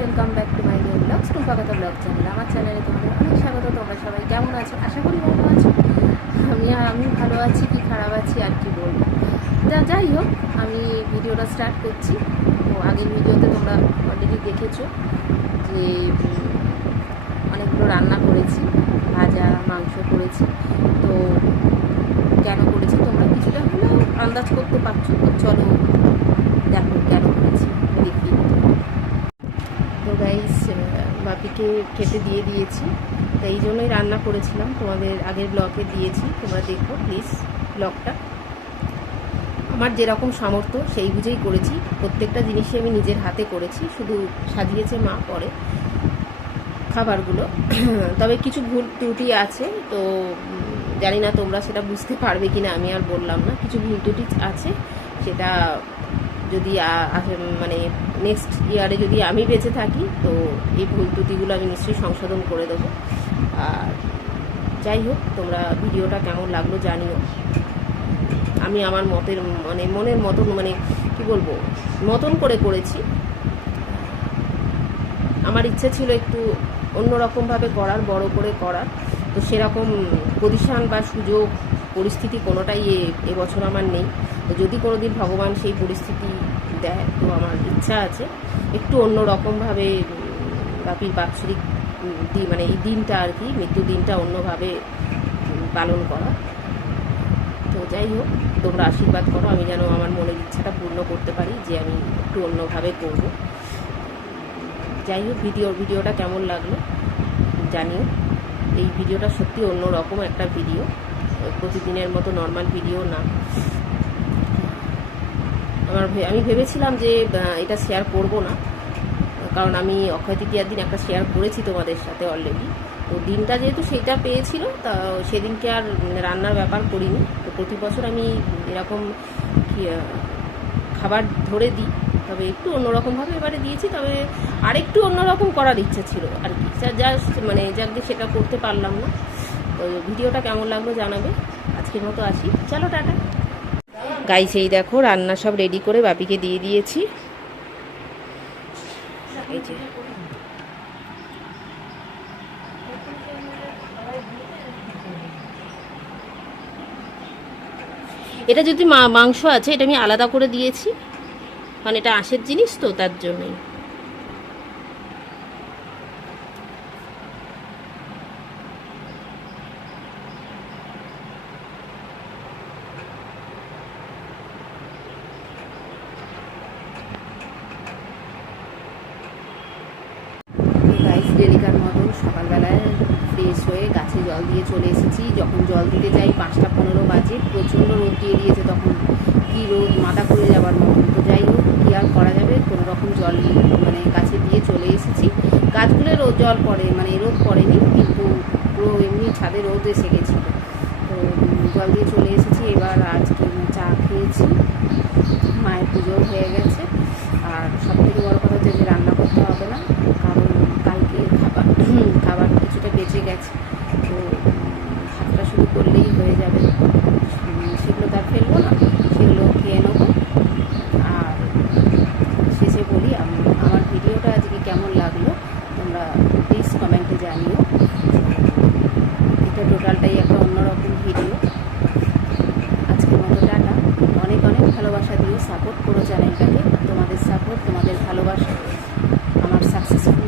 Welcome back to my new blogs Tumpa কথা blog channel আমার চ্যানেলে তোমাদের অনেক স্বাগত, তোমরা সবাই কেমন আছো? আশা করি ভালো আছো। আমি আমি ভালো আছি, কি খারাপ আছি, আর কি বলব। যা, যাই হোক, আমি ভিডিওটা স্টার্ট করছি। তো আগের ভিডিওতে তোমরা অলরেডি দেখেছ যে অনেকগুলো রান্না করেছি, ভাজা, মাংস করেছি। তো কেন করেছি? তোমরা কিছুটা হলেও আন্দাজ করতে পারছ। চলো দেখো কেন করেছি, দেখি। তো গাইস বাপিকে খেতে দিয়ে দিয়েছি। তো এই জন্যই রান্না করেছিলাম। তোমাদের আগের ব্লগে দিয়েছি। তোমরা দেখো প্লিজ ব্লগটা আমার যেরকম সামর্থ্য, সেই বুঝেই করেছি। প্রত্যেকটা জিনিসই আমি নিজের হাতে করেছি, শুধু সাজিয়েছে মা পরে খাবারগুলো। তবে কিছু ভুল ত্রুটি আছে, তো জানি না তোমরা সেটা বুঝতে পারবে কিনা, আমি আর বললাম না। কিছু ভুল ত্রুটি আছে সেটা যদি মানে নেক্সট ইয়ারে যদি আমি বেঁচে থাকি, তো এই ভুল ত্রুটিগুলো আমি নিশ্চয়ই সংশোধন করে দেবো। আর যাই হোক, তোমরা ভিডিওটা কেমন লাগল জানিও। আমি আমার মতের মানে মনের মতন মানে কি বলব মতন করে করেছি। আমার ইচ্ছে ছিল একটু অন্যরকমভাবে করার, বড় করে করার। তো সেরকম পজিশান বা সুযোগ, পরিস্থিতি কোনোটাই এবছর আমার নেই। তো যদি কোনো দিন ভগবান সেই পরিস্থিতি দেয়, তো আমার ইচ্ছা আছে একটু অন্য রকমভাবে বাপির বাৎসরিক মানে এই দিনটা আর কি মৃত্যু দিনটা অন্যভাবে পালন করা। তো যাই হোক, তোমরা আশীর্বাদ করো, আমি যেন আমার মনের ইচ্ছাটা পূর্ণ করতে পারি, যে আমি একটু অন্যভাবে করব। যাই হোক, ভিডিও, ভিডিওটা কেমন লাগল জানিও। এই ভিডিওটা সত্যি অন্য রকম একটা ভিডিও। প্রতিদিনের মতো নর্মাল ভিডিও না। আমার আমি ভেবেছিলাম যে এটা শেয়ার করব না। কারণ আমি অক্ষয় তৃতীয়ার দিন একটা শেয়ার করেছি তোমাদের সাথে অলরেডি তো দিনটা যেহেতু সেইটা পেয়েছিল, তা সেদিনকে আর রান্নার ব্যাপার করিনি। তো প্রতি বছর আমি এরকম খাবার ধরে দিই। তবে একটু অন্যরকমভাবে এবারে দিয়েছি, তবে আরেকটু অন্যরকম করার ইচ্ছা ছিল আর কি। জাস্ট মানে যাক সেটা করতে পারলাম না। তো ভিডিওটা কেমন লাগল জানাবে। আজকের মতো আসি। চলো, টাটা। গাই সেই দেখো, রান্না সব রেডি করে বাপিকে দিয়ে দিয়েছি। এটা যদি মাংস আছে, এটা আমি আলাদা করে দিয়েছি। মানে এটা আঁশের জিনিস তো, তার জন্যই। গাইস ডেলিকার মতন সকালবেলায় ফ্রেশ হয়ে গাছে জল দিয়ে চলে এসেছি। যখন জল দিতে যাই, পাঁচটা পনেরো বাজে, প্রচণ্ড রোদ দিয়ে দিয়েছে তখন। কি রোদ, মাথা ঘুরে যাবার মতন। তো যাই হোক, কী আর করা যাবে? কোনো রকম জল মানে গাছে দিয়ে চলে এসেছি। গাছগুলো রোদ, জল পড়ে মানে রোদ পড়েনি, কিন্তু পুরো এমনি ছাদে রোদ এসে গেছিল। তো জল দিয়ে চলে এসেছি। এবার আজকে চা খেয়েছি। মায়ের পুজো হয়ে গেছে। তো ভাতটা শুরু করলেই হয়ে যাবে। সেগুলো তার ফেলব না, সেগুলো খেয়ে নেব। আর শেষে বলি আমার ভিডিওটা আজকে কেমন লাগল, তোমরা প্লিজ কমেন্টে জানিও। এটা টোটালটাই একটা অন্যরকম ভিডিও। আজকের মতো টাটা। অনেক অনেক ভালোবাসা দিয়ে সাপোর্ট করো চ্যানেলটাকে। তোমাদের সাপোর্ট তোমাদের ভালোবাসা, আমার সাকসেসফুল